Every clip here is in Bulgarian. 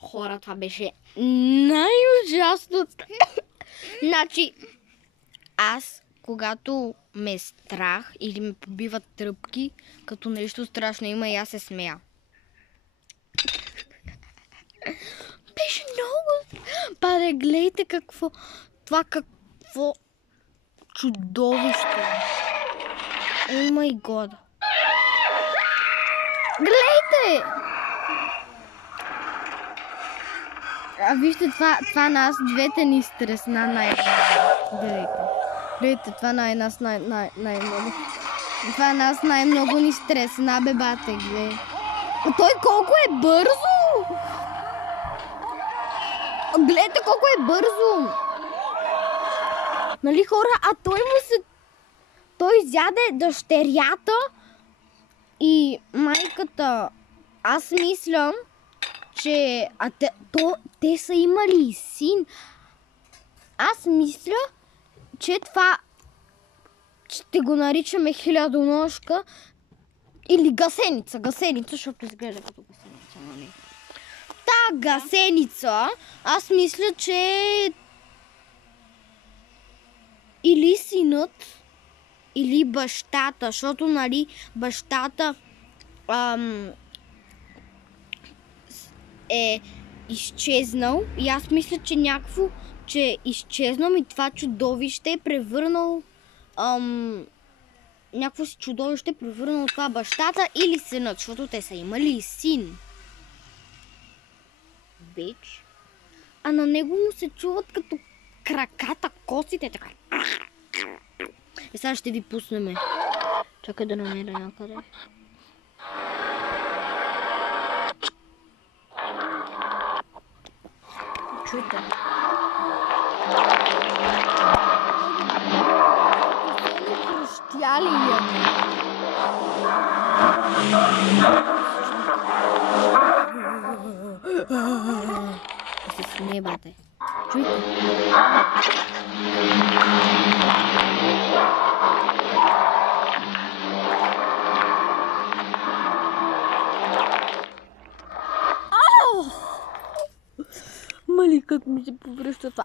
Хора, това беше най-ужасното. Значи, аз, когато ме е страх или ме побиват тръпки, като нещо страшно има и аз се смея. Беше много... Паде, гледайте какво... Това какво... чудовище. О май год. Гледайте! А вижте, това нас двете ни стресна най-много. Гледайте, това нас най-много. Това нас най-много ни стресна, бебате, гледай. Той колко е бързо! Гледайте колко е бързо! Нали хора, а той му се... Той изяде дъщерята и майката. Аз мислям, че те са имали син. Аз мисля, че това ще го наричаме хилядоножка или гасеница. Гасеница, защото изглежда като гасеница, нали? Та гасеница, аз мисля, че или синът, или бащата, защото, нали, бащата е изчезнал и аз мисля, че че е изчезнал и това чудовище е превърнал някакво си чудовище е превърнал това бащата или синът, защото те са имали и син. Бич. А на него му се чуват като краката, косите, така. И сега ще ви пуснем. Чакай да намеря някъде. Чуйте. Хрущяли се смее, бате. Чуйте. Мали, как ми се повръща това.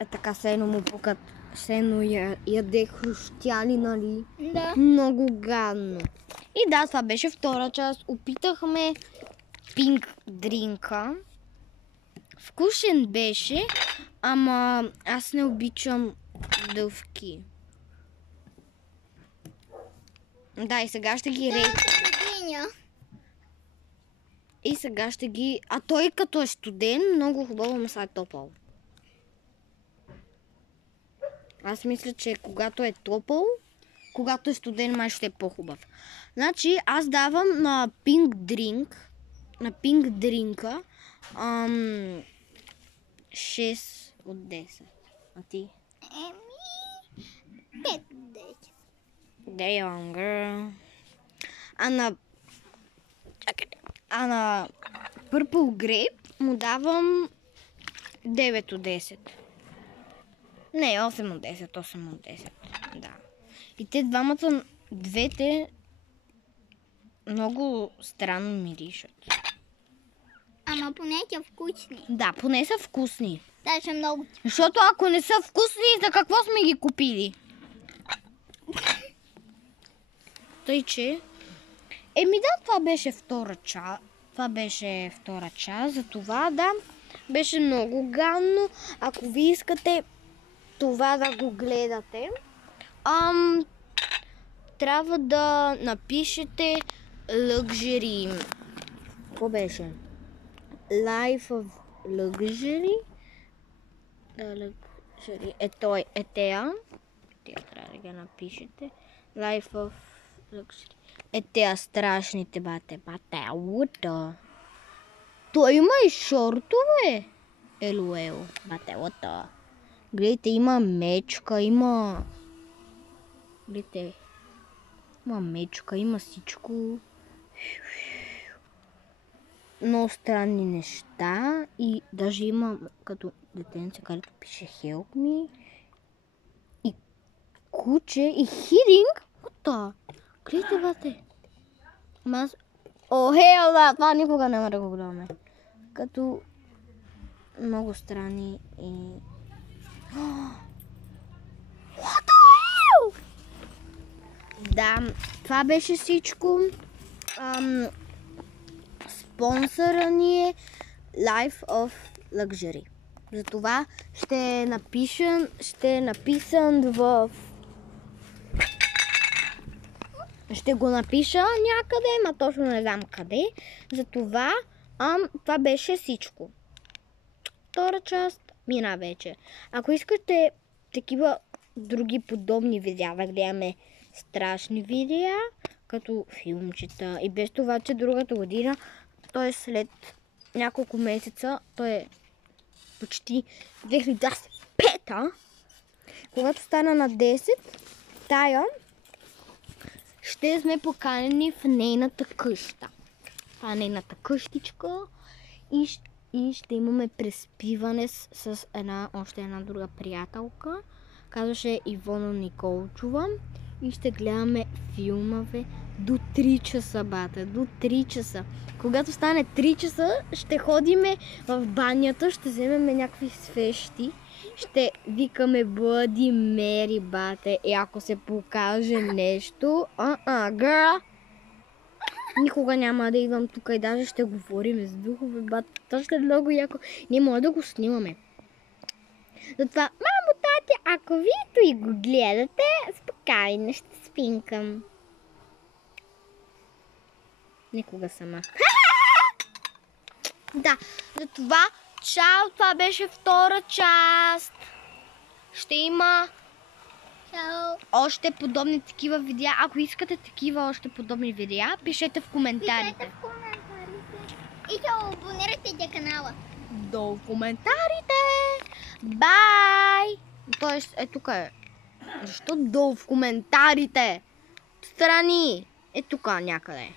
Е така, сено му пукат. Сено яде хрущяли, нали? Да. Много гадно. И да, това беше втора част. Опитахме пинк дринка. Вкусен беше, ама аз не обичам дъвки. Да, и сега ще ги рейтвам. И сега ще ги... А той като е студен, много хубаво му са е топъл. Аз мисля, че когато е топъл, когато е студен, май ще е по-хубав. Значи, аз давам на пинк дринка 6 от 10. А ти? 5 от 10. Damn, girl. А на Purple Grape му давам 9 от 10. Не, 8 от 10, 8 от 10. Да. И те двете много странно миришат. Ама поне са вкусни. Да, поне са вкусни. Даже много. Защото ако не са вкусни, за какво сме ги купили? Тъй, че... да, това беше втора част. За това, да, беше много гадно. Ако ви искате това да го гледате, трябва да напишете Luxury. Какво беше? Life of Luxury. Да, Luxury. Тея трябва да ги напишете. Life of Luxury. Тея страшните, бате, лута. Той има и шортове. Ело, бате, лута. Гледайте, има мечка, има... Гледайте. Има мечка, има всичко. Много странни неща. И даже има като детенце, където пише Help Me. И куче, и хидинг. Гледайте, бате. Аз О, хел, да, това никога няма да го гледаме. Като много страни и... What the hell? Да, това беше всичко. Спонсора ни е Life of Luxury. Затова ще написан в... Ще го напиша някъде, ма точно не знам къде. Затова това беше всичко. Втора част мина вече. Ако искате такива други подобни видеа, да гледаме страшни видеа, като филмчета и без това, че другата година, т.е. след няколко месеца, той е почти 2025, когато стана на 10, тая ще сме поканени в нейната къща. Това е нейната къщичка и ще имаме преспиване с още една друга приятелка. Казваше Ивона Николчова. И ще гледаме филмове до 3 часа, бата. До 3 часа. Когато стане 3 часа, ще ходиме в банята, ще вземем някакви свещи. Ще викаме Bloody Mary, бате. И ако се покаже нещо... girl! Никога няма да идвам тук и даже ще говорим с духове, бате. Това ще е много яко. Ние може да го снимаме. Затова, мамо, тати, ако вие и го гледате, спокойно ще спинкам. Никога сама. Да, затова, чао, това беше втора част. Ще има още подобни такива видеа. Ако искате такива още подобни видеа, пишете в коментарите. И се абонирайте за канала. Долу в коментарите. Бай! Тоест, тук е. Защо долу в коментарите? Страни. Тук някъде.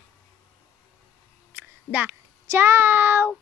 Да. Чао!